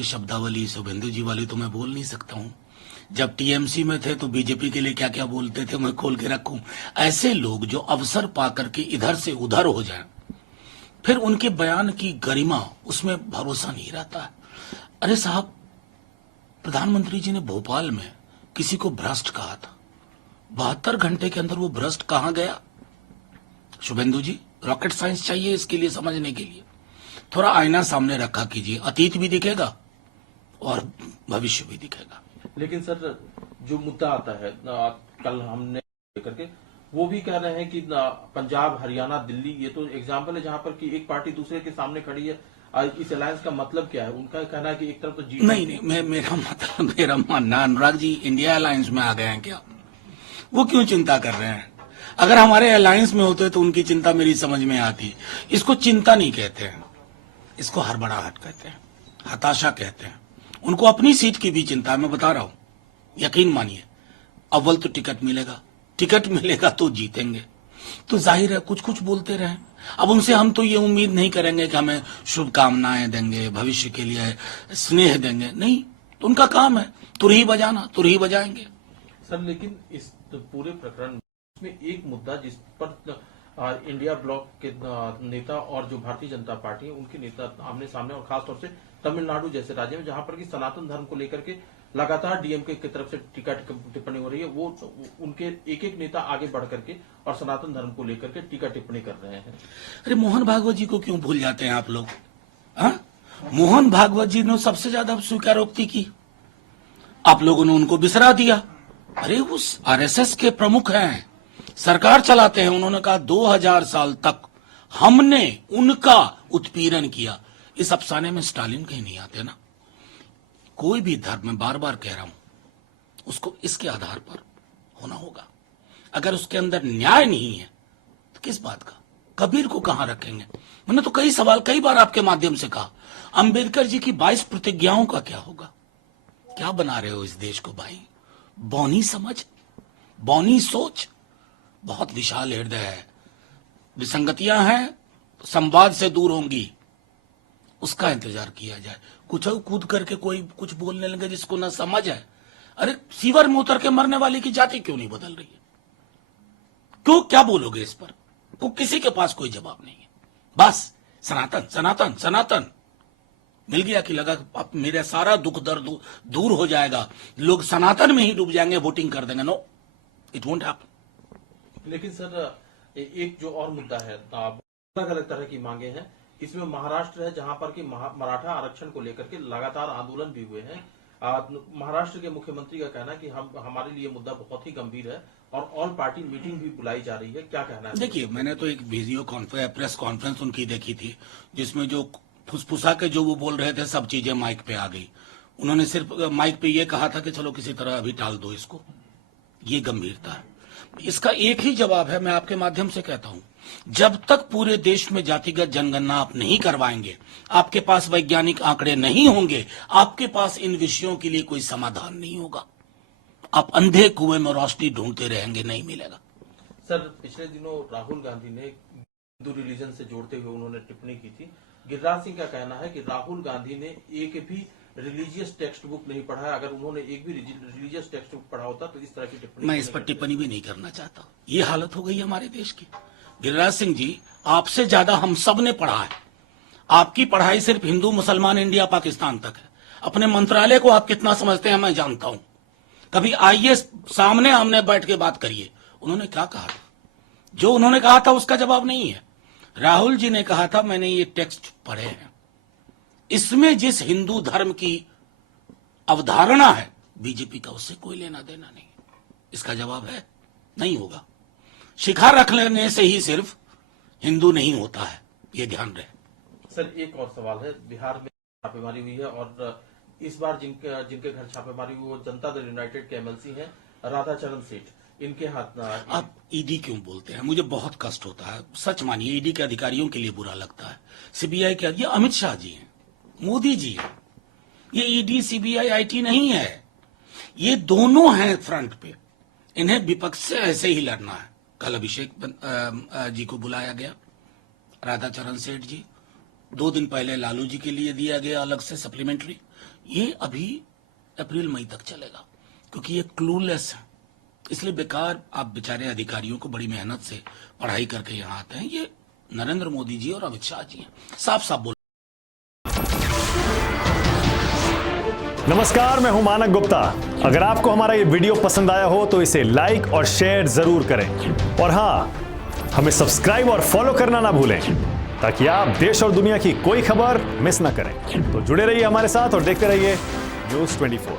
की शब्दावली शुभेंदु जी वाली तो मैं बोल नहीं सकता हूँ। जब टीएमसी में थे तो बीजेपी के लिए क्या क्या बोलते थे मैं खोल के रखूं। ऐसे लोग जो अवसर पाकर के इधर से उधर हो जाएं, फिर उनके बयान की गरिमा उसमें भरोसा नहीं रहता है। अरे साहब, प्रधानमंत्री जी ने भोपाल में किसी को भ्रष्ट कहा था, 72 घंटे के अंदर वो भ्रष्ट कहां गया? शुभेंदु जी, रॉकेट साइंस चाहिए इसके लिए समझने के लिए। थोड़ा आईना सामने रखा कीजिए, अतीत भी दिखेगा और भविष्य भी दिखेगा। लेकिन सर, जो मुद्दा आता है कल हमने लेकर के, वो भी कह रहे हैं कि पंजाब, हरियाणा, दिल्ली, ये तो एग्जाम्पल है जहां पर कि एक पार्टी दूसरे के सामने खड़ी है। इस अलायंस का मतलब क्या है? उनका कहना है कि एक तरफ तो जी नहीं, मेरा मानना, अनुराग जी इंडिया अलायंस में आ गए हैं क्या? वो क्यों चिंता कर रहे हैं? अगर हमारे अलायंस में होते तो उनकी चिंता मेरी समझ में आती। इसको चिंता नहीं कहते हैं, इसको हड़बड़ाहट कहते हैं, हताशा कहते हैं। उनको अपनी सीट की भी चिंता है, मैं बता रहा हूं, यकीन मानिए। अव्वल तो टिकट मिलेगा तो जीतेंगे। तो जाहिर है कुछ कुछ बोलते रहे। अब उनसे हम तो ये उम्मीद नहीं करेंगे कि हमें शुभकामनाएं देंगे, भविष्य के लिए स्नेह देंगे, नहीं। तो उनका काम है तुरही बजाना, तुरही बजाएंगे। सर, लेकिन इस पूरे प्रकरण में एक मुद्दा जिस पर इंडिया ब्लॉक के नेता और जो भारतीय जनता पार्टी है उनके नेता आमने सामने, और खासतौर से तमिलनाडु जैसे राज्य में जहां पर कि सनातन धर्म को लेकर के लगातार डीएमके की तरफ से टीका टिप्पणी हो रही है, वो उनके एक एक नेता आगे बढ़ करके और सनातन धर्म को लेकर के टीका टिप्पणी कर रहे हैं। अरे मोहन भागवत जी को क्यों भूल जाते हैं आप लोग? मोहन भागवत जी ने सबसे ज्यादा स्वीकारोक्ति की, आप लोगों ने उनको बिसरा दिया। अरे उस आरएसएस के प्रमुख हैं, सरकार चलाते हैं। उन्होंने कहा 2000 साल तक हमने उनका उत्पीड़न किया। इस अफसाने में स्टालिन कहीं नहीं आते ना। कोई भी धर्म, मैं बार बार कह रहा हूं, उसको इसके आधार पर होना होगा। अगर उसके अंदर न्याय नहीं है तो किस बात का? कबीर को कहां रखेंगे? मैंने तो कई बार आपके माध्यम से कहा, अंबेडकर जी की 22 प्रतिज्ञाओं का क्या होगा? क्या बना रहे हो इस देश को भाई? बौनी समझ, बौनी सोच, बहुत विशाल हृदय है। विसंगतियां हैं, संवाद से दूर होंगी, उसका इंतजार किया जाए। कुछ कूद करके कोई कुछ बोलने लगे जिसको ना समझ है। अरे सीवर में उतर के मरने वाले की जाति क्यों नहीं बदल रही है? क्यों, क्या बोलोगे इस पर? को किसी के पास कोई जवाब नहीं है। बस सनातन सनातन सनातन मिल गया कि लगा अब मेरा सारा दुख दर्द दूर हो जाएगा, लोग सनातन में ही डूब जाएंगे, वोटिंग कर देंगे। No, it won't happen. लेकिन सर, एक जो और मुद्दा है, अलग अलग तरह की मांगे हैं। इसमें महाराष्ट्र है जहां पर कि मराठा आरक्षण को लेकर के लगातार आंदोलन भी हुए हैं। महाराष्ट्र के मुख्यमंत्री का कहना है कि हमारे लिए मुद्दा बहुत ही गंभीर है और ऑल पार्टी मीटिंग भी बुलाई जा रही है। क्या कहना है? देखिए, मैंने तो एक वीडियो प्रेस कॉन्फ्रेंस उनकी देखी थी, जिसमें जो फुसफुसा के जो वो बोल रहे थे सब चीजें माइक पे आ गई। उन्होंने सिर्फ माइक पे ये कहा था कि चलो किसी तरह अभी टाल दो इसको। ये गंभीरता है। इसका एक ही जवाब है, मैं आपके माध्यम से कहता हूं, जब तक पूरे देश में जातिगत जनगणना आप नहीं करवाएंगे, आपके पास वैज्ञानिक आंकड़े नहीं होंगे, आपके पास इन विषयों के लिए कोई समाधान नहीं होगा। आप अंधे कुएं में रोशनी ढूंढते रहेंगे, नहीं मिलेगा। सर, पिछले दिनों राहुल गांधी ने हिंदू रिलीजन से जोड़ते हुए उन्होंने टिप्पणी की थी। गिरिराज सिंह का कहना है कि राहुल गांधी ने एक भी रिलीजियस टेक्स्ट बुक नहीं पढ़ा है। अगर उन्होंने एक भी रिलीजियस टेक्स्ट बुक पढ़ा होता तो इस तरह की टिप्पणी मैं इस पर टिप्पणी भी नहीं करना चाहता। ये हालत हो गई हमारे देश की। गिरिराज सिंह जी, आपसे ज्यादा हम सब ने पढ़ा है। आपकी पढ़ाई सिर्फ हिंदू मुसलमान इंडिया पाकिस्तान तक है। अपने मंत्रालय को आप कितना समझते हैं मैं जानता हूं। कभी आइए सामने आमने बैठ के बात करिए। उन्होंने क्या कहा था? जो उन्होंने कहा था उसका जवाब नहीं है। राहुल जी ने कहा था मैंने ये टेक्स्ट पढ़े हैं, इसमें जिस हिंदू धर्म की अवधारणा है बीजेपी का उससे कोई लेना देना नहीं। इसका जवाब है नहीं होगा। शिखा रख लेने से ही सिर्फ हिंदू नहीं होता है, ये ध्यान रहे। सर, एक और सवाल है। बिहार में छापेमारी हुई है और इस बार जिनके घर छापेमारी हुई वो जनता दल यूनाइटेड के एमएलसी हैं, राधाचरण सेठ। इनके हाथ आप ईडी क्यों बोलते हैं? मुझे बहुत कष्ट होता है, सच मानिए। ईडी के अधिकारियों के लिए बुरा लगता है। सीबीआई के, ये अमित शाह जी हैं, मोदी जी हैं। ये ईडी सीबीआई आईटी नहीं है, ये दोनों हैं फ्रंट पे। इन्हें विपक्ष से ऐसे ही लड़ना है। कल अभिषेक जी को बुलाया गया, राधाचरण सेठ जी। 2 दिन पहले लालू जी के लिए दिया गया अलग से सप्लीमेंट्री। ये अभी अप्रैल मई तक चलेगा, क्योंकि ये क्लूलेस है। इसलिए बेकार आप बेचारे अधिकारियों को बड़ी मेहनत से पढ़ाई करके यहाँ आते हैं। ये नरेंद्र मोदी जी और अमित शाह जी हैं, साफ साफ बोल। नमस्कार, मैं हूं मानक गुप्ता। अगर आपको हमारा ये वीडियो पसंद आया हो तो इसे लाइक और शेयर जरूर करें, और हां, हमें सब्सक्राइब और फॉलो करना ना भूलें, ताकि आप देश और दुनिया की कोई खबर मिस ना करें। तो जुड़े रहिए हमारे साथ और देखते रहिए न्यूज़ 24।